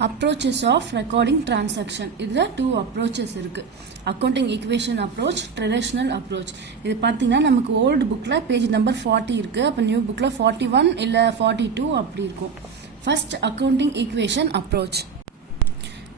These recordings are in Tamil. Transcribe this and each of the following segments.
Approaches of recording transaction. இதுல two approaches இருக்கு. Accounting equation approach, relational approach. இது பார்த்தீங்கன்னா நமக்கு old bookல page number 40 இருக்கு. அப்ப new bookல 41 இல்ல 42 அப்படி இருக்கும். First accounting equation approach.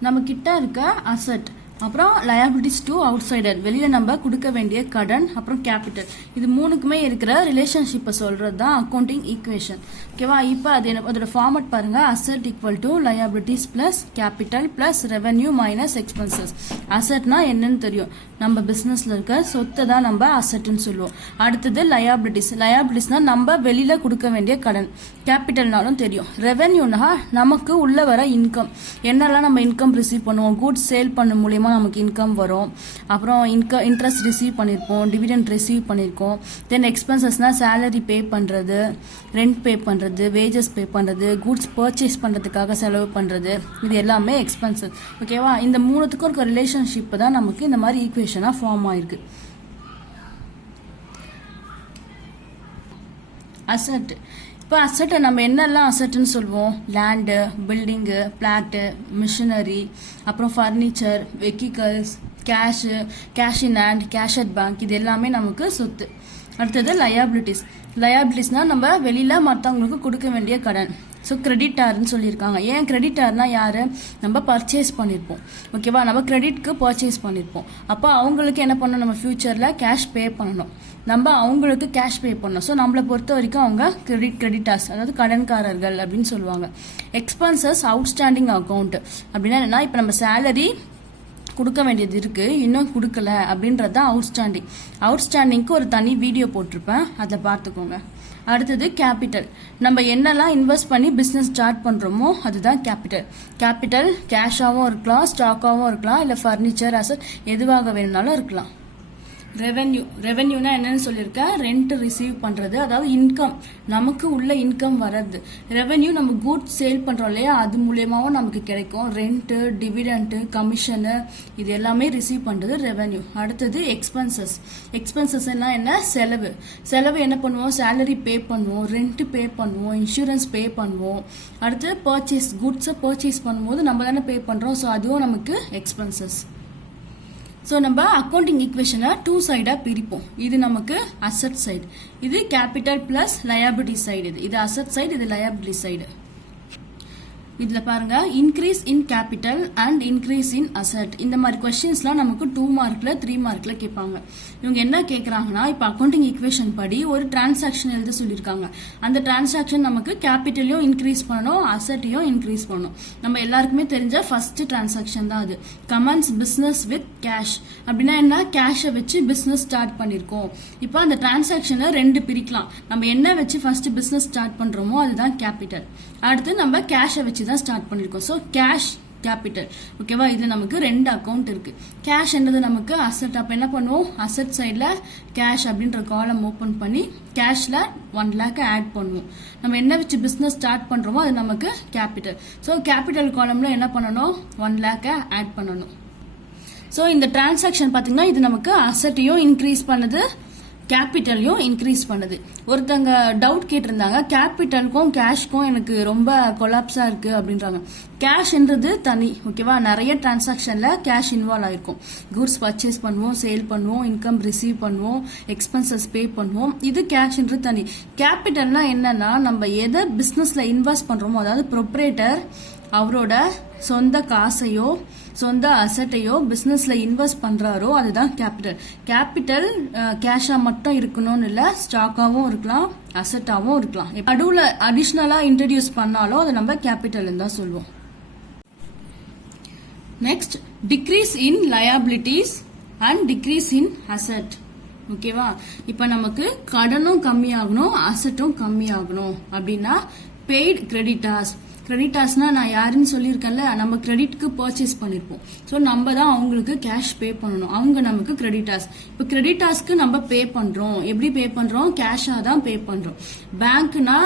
நம்ம கிட்ட இருக்க asset அப்புறம் liabilities to outsider வெளியில நம்ம கொடுக்க வேண்டிய கடன் அப்புறம் கேபிட்டல் இது மூணுக்குமே இருக்கிற ரிலேஷன்ஷிப்பை சொல்றது தான் அக்கவுண்டிங் ஈக்குவேஷன் ஓகேவா இப்போ அதோட ஃபார்மட் பாருங்க asset equal to liabilities plus capital plus revenue minus expenses அசெட்னா என்னன்னு தெரியும் நம்ம பிசினஸ்ல இருக்க சொத்தை தான் நம்ம அசெட்னு சொல்லுவோம் அடுத்தது லயபிலிட்டிஸ்னா நம்ம வெளியில கொடுக்க வேண்டிய கடன் கேபிட்டல்னாலும் தெரியும் ரெவென்யூனா நமக்கு உள்ள வர இன்கம் என்னெல்லாம் நம்ம இன்கம் ரிசீவ் பண்ணுவோம் கூட்ஸ் சேல் பண்ண மூலியமா நமக்கு இன்கம் வரும் அப்புறம் இன்ட்ரெஸ்ட் ரிசீவ் பண்ணிருப்போம் டிவிடெண்ட் ரிசீவ் பண்ணிருக்கோம் தென் எக்ஸ்பென்சஸ்னா சேலரி பே பண்றது ரெண்ட் பே பண்றது வேஜஸ் பே பண்றது கூட்ஸ் பர்ச்சேஸ் பண்றதுக்காக செலவு பண்றது இது எல்லாமே எக்ஸ்பென்சஸ் ஓகேவா இந்த மூணுத்துக்கும் இருக்க ரிலேஷன்ஷிப் தான் நமக்கு இந்த மாதிரி ஈக்குவேஷனா ஃபார்ம் ஆயிருக்கு அசெட் இப்போ அசெட்டை நம்ம என்னெல்லாம் அசெட்னு சொல்லுவோம் லேண்டு பில்டிங்கு பிளாட்டு மிஷினரி அப்புறம் furniture vehicles cash in hand cash at bank இது எல்லாமே நமக்கு சொத்து அடுத்தது லயபிலிட்டிஸ்னா நம்ம வெளியில மற்றவங்களுக்கு கொடுக்க வேண்டிய கடன் ஸோ கிரெடிட்டார்னு சொல்லியிருக்காங்க ஏன் கிரெடிட்டார்னா யாரு நம்ம பர்ச்சேஸ் பண்ணியிருப்போம் ஓகேவா நம்ம கிரெடிட்க்கு பர்ச்சேஸ் பண்ணியிருப்போம் அப்போ அவங்களுக்கு என்ன பண்ணணும் நம்ம ஃபியூச்சரில் கேஷ் பே பண்ணணும் நம்ம அவங்களுக்கு கேஷ் பே பண்ணணும் ஸோ நம்மளை பொறுத்த வரைக்கும் அவங்க கிரெடிட்டார்ஸ் அதாவது கடன்காரர்கள் அப்படின்னு சொல்லுவாங்க எக்ஸ்பென்சஸ் அவுட்ஸ்டாண்டிங் அக்கௌண்ட் அப்படின்னா என்னன்னா இப்போ நம்ம சேலரி கொடுக்க வேண்டியது இருக்கு இன்னும் கொடுக்கல அப்படின்றது தான் அவுட்ஸ்டாண்டிங்க்கு ஒரு தனி வீடியோ போட்டிருப்பேன் அதை பார்த்துக்கோங்க அடுத்தது கேபிட்டல் நம்ம என்னெல்லாம் இன்வெஸ்ட் பண்ணி பிஸ்னஸ் ஸ்டார்ட் பண்றோமோ அதுதான் கேபிட்டல் கேஷாகவும் இருக்கலாம் ஸ்டாக்காகவும் இருக்கலாம் இல்லை ஃபர்னிச்சர் அசட் எதுவாக வேணும்னாலும் இருக்கலாம் ரெவென்யூனா என்னன்னு சொல்லியிருக்கேன் ரெண்ட் ரிசீவ் பண்றது அதாவது இன்கம் நமக்கு உள்ள இன்கம் வர்றது ரெவென்யூ நம்ம குட்ஸ் சேல் பண்றோம் இல்லையா அது மூலியமாவும் நமக்கு கிடைக்கும் ரெண்ட் டிவிடெண்ட் கமிஷனு இது எல்லாமே ரிசீவ் பண்றது ரெவென்யூ அடுத்தது எக்ஸ்பென்சஸ் என்ன செலவு என்ன பண்ணுவோம் சேலரி பே பண்ணுவோம் ரெண்ட் பே பண்ணுவோம் இன்சூரன்ஸ் பே பண்ணுவோம் அடுத்து பர்ச்சேஸ் குட்ஸை பர்ச்சேஸ் பண்ணும்போது நம்ம தானே பே பண்றோம் ஸோ அதுவும் நமக்கு எக்ஸ்பென்சஸ் ஸோ நம்ம அக்கௌண்டிங் ஈக்குவேஷனை டூ சைடாக பிரிப்போம் இது நமக்கு அசெட் சைடு இது கேபிட்டல் பிளஸ் லயபிலிட்டி சைடு இது அசெட் சைடு இது லயபிலிட்டி சைடு இதுல பாருங்க increase in capital and increase in asset இந்த மாதிரி கொஸ்டின்ஸ்லாம் நமக்கு 2 மார்க்ல 3 மார்க்ல கேட்பாங்க இவங்க என்ன கேட்கறாங்கன்னா இப்ப அக்கௌண்டிங் ஈக்குவேஷன் படி ஒரு டிரான்சாக்ஷன் எழுத சொல்லியிருக்காங்க அந்த டிரான்சாக்ஷன் நமக்கு கேபிட்டலையும் இன்க்ரீஸ் பண்ணணும் அசெட்டையும் இன்க்ரீஸ் பண்ணணும் நம்ம எல்லாருக்குமே தெரிஞ்ச ஃபர்ஸ்ட் டிரான்சாக்ஷன் தான் அது கமன்ஸ் பிசினஸ் வித் கேஷ் அப்படின்னா என்ன கேஷை வச்சு பிசினஸ் ஸ்டார்ட் பண்ணிருக்கோம் இப்போ அந்த டிரான்சாக்ஷனை 2 பிரிக்கலாம் நம்ம என்ன வச்சு ஃபர்ஸ்ட் பிசினஸ் ஸ்டார்ட் பண்றோமோ அதுதான் கேபிட்டல் அடுத்து நம்ம கேஷை வச்சு தான் ஸ்டார்ட் பண்ணிருக்கோம் ஸோ கேஷ் கேபிட்டல் ஓகேவா இது நமக்கு 2 அக்கௌண்ட் இருக்கு கேஷ் என்னது நமக்கு அசெட் அப்ப என்ன பண்ணுவோம் அசெட் சைட்ல கேஷ் அப்படின்ற காலம் ஓபன் பண்ணி கேஷ்ல 1 lakh ஆட் பண்ணுவோம் நம்ம என்ன வச்சு பிசினஸ் ஸ்டார்ட் பண்றோமோ அது நமக்கு கேபிட்டல் ஸோ கேபிட்டல் காலம்ல என்ன பண்ணணும் 1 lakh ஆட் பண்ணணும் ஸோ இந்த டிரான்சாக்ஷன் பாத்தீங்கன்னா இது நமக்கு அசெட்டையும் இன்க்ரீஸ் பண்ணுது கேபிட்டலையும் இன்க்ரீஸ் பண்ணுது ஒருத்தங்க டவுட் கேட்டிருந்தாங்க கேபிட்டலுக்கும் கேஷ்க்கும் எனக்கு ரொம்ப கொலாப்ஸா இருக்கு அப்படின்றாங்க கேஷ்ன்றது தனி ஓகேவா நிறைய டிரான்சாக்ஷன்ல கேஷ் இன்வால்வ் ஆயிருக்கும் குட்ஸ் பர்ச்சேஸ் பண்ணுவோம் சேல் பண்ணுவோம் இன்கம் ரிசீவ் பண்ணுவோம் எக்ஸ்பென்சஸ் பே பண்ணுவோம் இது கேஷ்ன்றது தனி கேபிட்டல்னா என்னன்னா நம்ம எதை பிசினஸ்ல இன்வெஸ்ட் பண்றோமோ அதாவது ப்ரொப்ரேட்டர் அவரோட சொந்த காசையோ சொந்த அசட்டையோ பிசினஸ்ல இன்வெஸ்ட் பண்றாரோ அதுதான் கேபிட்டல் கேஷா மட்டும் இருக்கணும்னு இல்ல ஸ்டாக்காவும் இருக்கலாம் அசட்டாவும் இருக்கலாம் நடுவுல அடிஷனலா இன்ட்ரடியூஸ் பண்ணாலும் அதை நம்ம கேபிட்டல் தான் சொல்லுவோம் next decrease in liabilities and decrease in asset ஓகேவா இப்ப நமக்கு கடனும் கம்மியாகணும் அசட்டும் கம்மியாகணும் அப்படின்னா பெய்டு கிரெடிட்டார்ஸ்னா நான் யாருன்னு சொல்லியிருக்கேன்ல நம்ம கிரெடிட்க்கு பர்ச்சேஸ் பண்ணிருப்போம் ஸோ நம்ம தான் அவங்களுக்கு கேஷ் பே பண்ணணும் அவங்க நமக்கு கிரெடிட்டார்ஸ் இப்போ கிரெடிட்டார்ஸ்க்கு நம்ம பே பண்றோம் எப்படி பே பண்றோம் கேஷா தான் பே பண்றோம் பேங்க்னா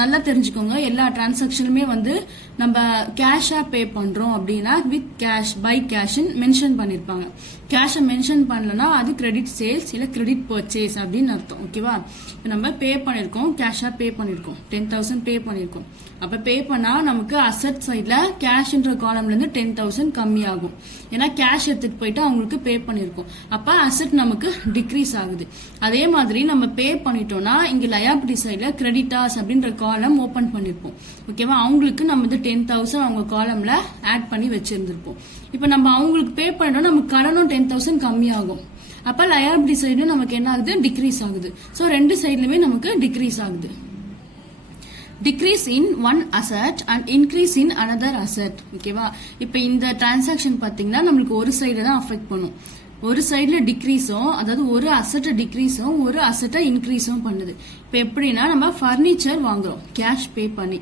நல்லா தெரிஞ்சுக்கோங்க எல்லா டிரான்சாக்ஷனுமே வந்து நம்ம கேஷா பே பண்றோம் அப்படின்னா வித் கேஷ் பை கேஷ்ன்னு மென்ஷன் பண்ணிருப்பாங்க. கேஷை மென்ஷன் பண்ணலன்னா அது கிரெடிட் சேல்ஸ் இல்ல கிரெடிட் பர்ச்சேஸ் அப்படின்னு அர்த்தம். ஓகேவா, இப்போ நம்ம பே பண்ணிருக்கோம், கேஷா பே பண்ணிருக்கோம், 10,000 பே பண்ணிருக்கோம். அப்ப பே பண்ணா நமக்கு அசெட் சைட்ல கேஷ்ன்ற காலம்ல இருந்து 10,000 கம்மி ஆகும். ஏன்னா கேஷ் எடுத்துட்டு போயிட்டு அவங்களுக்கு பே பண்ணிருக்கோம். அப்ப அசெட் நமக்கு டிக்ரீஸ் ஆகுது. அதே மாதிரி நம்ம பே பண்ணிட்டோம்னா இங்க லயபிலிட்டி சைட்ல கிரெடிட்டார்ஸ் அப்படின்ற காலம் ஓபன் பண்ணிருப்போம். ஓகேவா, அவங்களுக்கு நம்ம 10,000 அவங்க காலம்ல ஆட் பண்ணி வச்சிருந்திருப்போம். இப்ப நம்ம அவங்களுக்கு பே பண்ணிட்டோம், நமக்கு கடனும் 10,000 கம்மி ஆகும். அப்ப லயபிலிட்டி சைடும் நமக்கு என்ன ஆகுது, டிக்ரீஸ் ஆகுது. சோ ரெண்டு சைட்லயுமே நமக்கு டிக்ரீஸ் ஆகுது. Decrease in one asset and increase in another asset. ஓகேவா, இப்ப இந்த டிரான்சாக்ஷன் பாத்தீங்கன்னா நம்மளுக்கு ஒரு சைடு தான் அஃபெக்ட் பண்ணும். ஒரு சைடுல டிக்ரீஸும், அதாவது ஒரு அசெட்டை டிக்ரீஸும் ஒரு அசெட்டை இன்க்ரீஸும் பண்ணுது. இப்ப எப்படின்னா நம்ம பர்னிச்சர் வாங்குறோம் கேஷ் பே பண்ணி,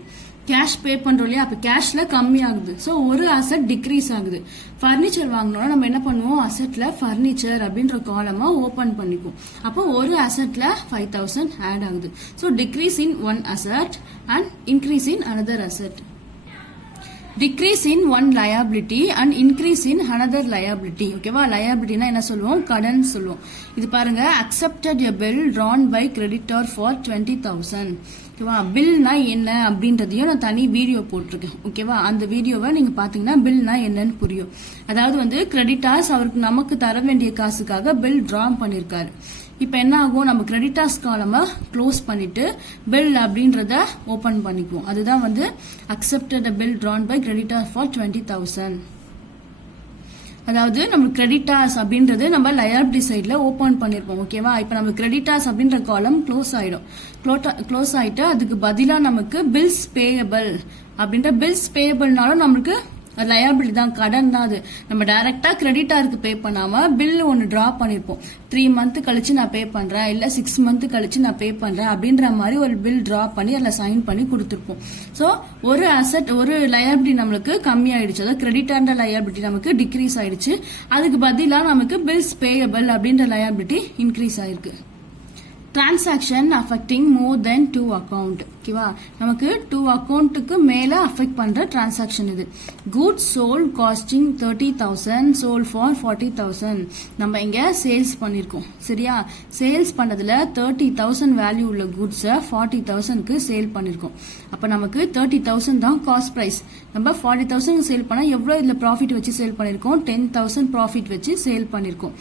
கேஷ் பே பண்றோம் இல்லையா, அப்ப கேஷ்ல கம்மி ஆகுது. சோ ஒரு அசெட் டிக்ரீஸ் ஆகுது. பர்னிச்சர் வாங்கினோம்னா நம்ம என்ன பண்ணுவோம், அசெட்ல பர்னிச்சர் அப்படின்ற காலமா ஓபன் பண்ணிப்போம். அப்போ ஒரு அசெட்ல 5,000 ஆட் ஆகுது. So decrease in one asset and increase in another asset. Decrease in one liability and increase in another liability. ஓகேவா, லயபிலிட்டினா என்ன சொல்லுவோம், கடன் சொல்லுவோம். இது பாருங்க, accepted a bill drawn by creditor for 20,000. ஓகேவா, பில்னா என்ன அப்படின்றதையும் நான் தனி வீடியோ போட்டிருக்கேன். ஓகேவா, அந்த வீடியோவை நீங்க பாத்தீங்கன்னா பில்னா என்னன்னு புரியும். அதாவது கிரெடிட்டார்ஸ் அவருக்கு நமக்கு தர வேண்டிய காசுக்காக பில் டிரா பண்ணிருக்காரு. இப்ப என்ன ஆகும், நம்ம கிரெடிட்டார்ஸ் காலமா க்ளோஸ் பண்ணிட்டு பில் அப்படின்றத ஓபன் பண்ணிக்குவோம். அதுதான் accepted bill drawn by creditor for 20,000. அதாவது நம்ம கிரெடிட்டார்ஸ் அப்படின்றது நம்ம லயபிலிட்டி சைட்ல ஓபன் பண்ணிருப்போம். ஓகேவா, இப்ப நம்ம கிரெடிட்டார்ஸ் அப்படின்ற காலம் க்ளோஸ் ஆயிடும். க்ளோஸ் ஆயிட்டு அதுக்கு பதிலா நமக்கு பில்ஸ் பேயபிள் அப்படின்ற பில்ஸ் பேயபிள்னாலும் நமக்கு லயபிலிட்டி தான், கடன் தான். அது நம்ம டைரக்டா கிரெடிட்டாருக்கு பே பண்ணாம பில் ஒன்னு டிரா பண்ணிருப்போம். 3 மந்த் கழிச்சு நான் பே பண்றேன், இல்ல 6 மந்த் கழிச்சு நான் பே பண்றேன் அப்படின்ற மாதிரி ஒரு பில் டிரா பண்ணி அதுல சைன் பண்ணி கொடுத்துருப்போம். சோ ஒரு அசெட் ஒரு லயபிலிட்டி நம்மளுக்கு கம்மி ஆயிடுச்சு, அதாவது கிரெடிட்டார்ன்ற லயபிலிட்டி நமக்கு டிக்ரீஸ் ஆயிடுச்சு. அதுக்கு பதிலா நமக்கு பில்ஸ் பேயபிள் அப்படின்ற லயபிலிட்டி இன்க்ரீஸ் ஆயிருக்கு. Transaction affecting more than 2 account. ஓகேவா, நமக்கு 2 அக்கௌண்ட்டுக்கு மேல அஃபெக்ட் பண்ற டிரான்சாக்ஷன் இது. Goods sold costing 30,000 sold for 40,000. நம்ம இங்க சேல்ஸ் பண்ணிருக்கோம். சரியா, சேல்ஸ் பண்ணதுல 30,000 வேல்யூ உள்ள குட்ஸை 40,000க்கு சேல் பண்ணிருக்கோம். அப்ப நமக்கு 30,000 தான் காஸ்ட் பிரைஸ். நம்ம 40,000 சேல் பண்ணா எவ்வளவு இதுல ப்ராஃபிட் வச்சு சேல் பண்ணிருக்கோம், 10,000 ப்ராஃபிட் வச்சு சேல் பண்ணிருக்கோம்.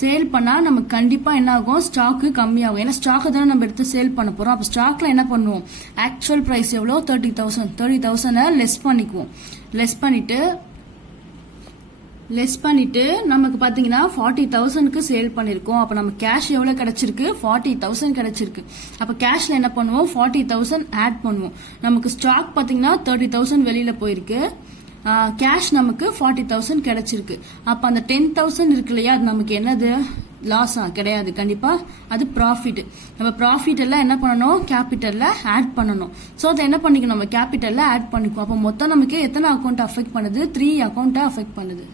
சேல் பண்ணா நமக்கு கண்டிப்பா என்ன ஆகும், ஸ்டாக் கம்மியாகும். ஏன்னா ஸ்டாக் தானே நம்ம எடுத்து சேல் பண்ண போறோம். அப்ப ஸ்டாக்ல என்ன பண்ணுவோம், ஆக்சுவல் பிரைஸ் எவ்வளோ 30,000 லெஸ் பண்ணிக்குவோம். லெஸ் பண்ணிட்டு நமக்கு பாத்தீங்கன்னா 40,000க்கு சேல் பண்ணிருக்கோம். அப்ப நம்ம கேஷ் எவ்வளவு கிடைச்சிருக்கு, 40,000 கிடைச்சிருக்கு. அப்ப கேஷ்ல என்ன பண்ணுவோம், 40,000 ஆட் பண்ணுவோம். நமக்கு ஸ்டாக் பாத்தீங்கன்னா 30,000 வெளியில போயிருக்கு, கேஷ் நமக்கு 40,000 கிடைச்சிருக்கு. அப்ப அந்த 10,000 இருக்கு இல்லையா, அது நமக்கு என்னது, லாஸா கிடையாது, கண்டிப்பா அது ப்ராஃபிட். நம்ம ப்ராஃபிட் எல்லாம் என்ன பண்ணணும், கேபிட்டல்ல ஆட் பண்ணணும். சோ அதை என்ன பண்ணிக்கணும், நம்ம கேபிட்டல்ல ஆட் பண்ணிக்குவோம். அப்ப மொத்தம் நமக்கு எத்தனை அக்கௌண்ட் அஃபெக்ட் பண்ணுது, 3 அக்கௌண்ட் அஃபெக்ட் பண்ணுது.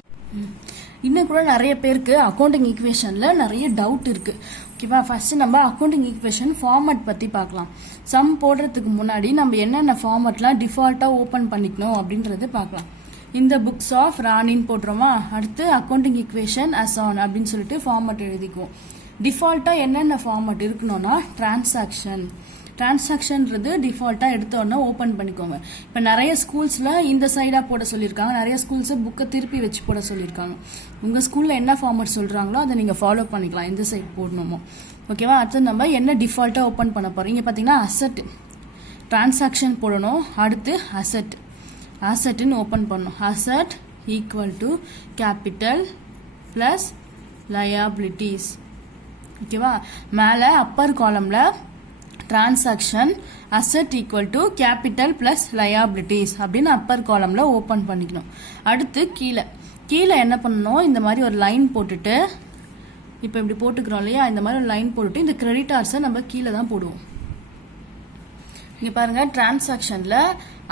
இன்னும் கூட நிறைய பேருக்கு அக்கௌண்டிங் ஈக்குவேஷன்ல நிறைய டவுட் இருக்கு. ஓகேவா, ஃபர்ஸ்ட் நம்ம அக்கௌண்டிங் ஈக்குவேஷன் ஃபார்மட் பத்தி பார்க்கலாம். சம் போடுறதுக்கு முன்னாடி நம்ம என்னென்ன ஃபார்மட்லாம் டிஃபால்ட்டா ஓபன் பண்ணிக்கணும் அப்படின்றது பார்க்கலாம். இந்த புக்ஸ் ஆஃப் ராணின்னு போட்டுருமா, அடுத்து அக்கௌண்டிங் ஈக்குவேஷன் அஸ் ஆன் அப்படின்னு சொல்லிட்டு ஃபார்மட் எழுதிக்குவோம். டிஃபால்ட்டா என்னென்ன ஃபார்மட் இருக்கணும்னா, டிரான்சாக்ஷன்றது டிஃபால்ட்டா எடுத்தோன்னா ஓபன் பண்ணிக்கோங்க. இப்ப நிறைய ஸ்கூல்ஸ்ல இந்த சைடா போட சொல்லியிருக்காங்க, நிறைய ஸ்கூல்ஸ் புக்கை திருப்பி வச்சு போட சொல்லியிருக்காங்க. உங்க ஸ்கூல்ல என்ன ஃபார்மட் சொல்றாங்களோ அதை நீங்க ஃபாலோ பண்ணிக்கலாம், எந்த சைட் போடணுமோ. ஓகேவா, அடுத்து நம்ம என்ன டிஃபால்ட்டா ஓபன் பண்ண போறோம். இங்க பாத்தீங்கன்னா அசெட் டிரான்சாக்ஷன் போடணும், அடுத்து அசெட்னு ஓபன் பண்ணணும். Asset equal to capital plus liabilities. ஓகேவா, மேல அப்பர் காலம்ல transaction asset equal to capital plus liabilities அப்படின்னு அப்பர் காலம்ல ஓபன் பண்ணிக்கணும். அடுத்து கீழே என்ன பண்ணணும், இந்த மாதிரி ஒரு லைன் போட்டுட்டு, இப்ப இப்படி போட்டுக்கிறோம் இல்லையா, இந்த மாதிரி ஒரு லைன் போட்டுட்டு இந்த கிரெடிட்டார்ஸை நம்ம கீழே தான் போடுவோம். இங்க பாருங்க டிரான்சாக்ஷன்ல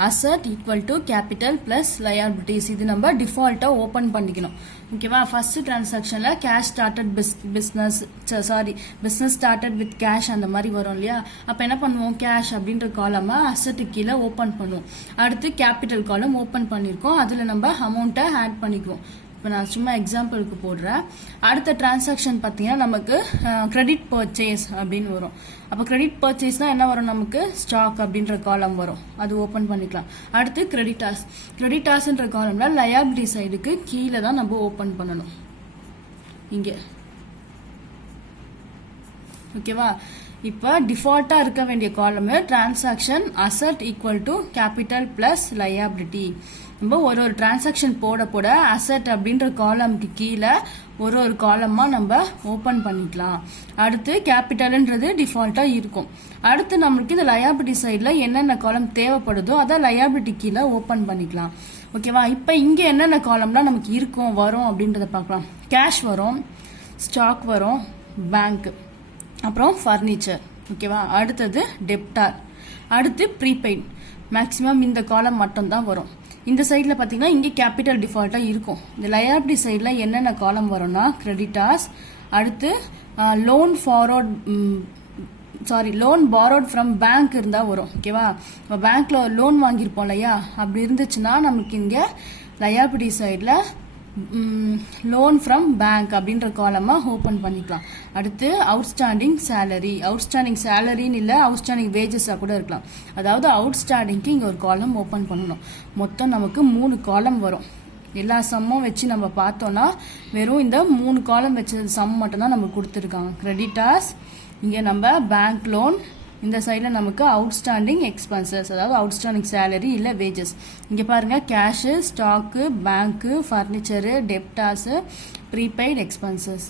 asset equal to capital plus liabilities இது நம்ம டிஃபால்ட்டா ஓபன் பண்ணிக்கணும். ஓகேவா? ஃபர்ஸ்ட் டிரான்சாக்ஷன்ல cash started business started with cash அந்த மாதிரி வரும் இல்லையா? அப்ப என்ன பண்ணுவோம்? கேஷ் அப்படின்ற காலமா அசட்டுக்கு கீழே ஓபன் பண்ணுவோம். அடுத்து கேபிட்டல் காலம் ஓபன் பண்ணிருக்கோம். அதுல நம்ம அமௌண்ட்டை ஆட் பண்ணிக்குவோம். இப்போ நான் சும்மா எக்ஸாம்பிளுக்கு போடுறேன். அடுத்த டிரான்சாக்ஷன் பார்த்தீங்கன்னா நமக்கு கிரெடிட் பர்ச்சேஸ் அப்படின்னு வரும். அப்போ கிரெடிட் பர்ச்சேஸ்னால் என்ன வரும்? நமக்கு ஸ்டாக் அப்படின்ற காலம் வரும். அது ஓப்பன் பண்ணிக்கலாம். அடுத்து கிரெடிட்டார்ஸ்ன்ற காலம்ல லயபிலிட்டி சைடுக்கு கீழே தான் நம்ம ஓப்பன் பண்ணணும். இங்கே ஓகேவா? இப்போ டிஃபால்ட்டா இருக்க வேண்டிய காலம் transaction asset equal to capital plus liability. நம்ம ஒரு டிரான்சாக்ஷன் போட அசட் அப்படின்ற காலம்க்கு கீழே ஒரு காலமா நம்ம ஓபன் பண்ணிக்கலாம். அடுத்து கேபிட்டல்ன்றது டிஃபால்ட்டா இருக்கும். அடுத்து நம்மளுக்கு இந்த லயபிலிட்டி சைட்ல என்னென்ன காலம் தேவைப்படுதோ அதை லயபிலிட்டி கீழே ஓபன் பண்ணிக்கலாம். ஓகேவா? இப்போ இங்க என்னென்ன காலம்லாம் நமக்கு இருக்கும் வரும் அப்படின்றத பார்க்கலாம். கேஷ் வரும், ஸ்டாக் வரும், பேங்க், அப்புறம் ஃபர்னிச்சர். ஓகேவா? அடுத்தது டெப்டார், அடுத்து ப்ரீபெய்ட். மேக்ஸிமம் இந்த காலம் மட்டும் தான் வரும். இந்த சைடில் பார்த்தீங்கன்னா இங்கே கேபிட்டல் டிஃபால்ட்டாக இருக்கும். இந்த லயபிலிட்டி சைடில் என்னென்ன காலம் வரும்னா கிரெடிட்டார்ஸ், அடுத்து லோன் பாரோட் ஃப்ரம் பேங்க் இருந்தால் வரும். ஓகேவா? இப்போ பேங்க்ல லோன் வாங்கியிருப்போம் இல்லையா? அப்படி இருந்துச்சுன்னா நமக்கு இங்கே லயபிலிட்டி சைடில் லோன் ஃப்ரம் பேங்க் அப்படின்ற காலமாக ஓப்பன் பண்ணிக்கலாம். அடுத்து அவுட்ஸ்டாண்டிங் சேலரின்னு இல்லை, அவுட்ஸ்டாண்டிங் வேஜஸாக கூட இருக்கலாம். அதாவது அவுட்ஸ்டாண்டிங்க்கு இங்கே ஒரு காலம் ஓப்பன் பண்ணணும். மொத்தம் நமக்கு 3 காலம் வரும். எல்லா சம்மும் வச்சு நம்ம பார்த்தோம்னா வெறும் இந்த 3 காலம் வச்ச சம் மட்டும்தான் நமக்கு கொடுத்துருக்காங்க. கிரெடிட்டார்ஸ், இங்கே நம்ம பேங்க் லோன், இந்த சைடில் நமக்கு அவுட்ஸ்டாண்டிங் எக்ஸ்பென்சஸ், அதாவது அவுட்ஸ்டாண்டிங் சேலரி இல்லை வேஜஸ். இங்கே பாருங்க கேஷு, ஸ்டாக்கு, பேங்க்கு, ஃபர்னிச்சரு, டெப்டார்ஸு, ப்ரீபெய்ட், எக்ஸ்பென்சஸ்.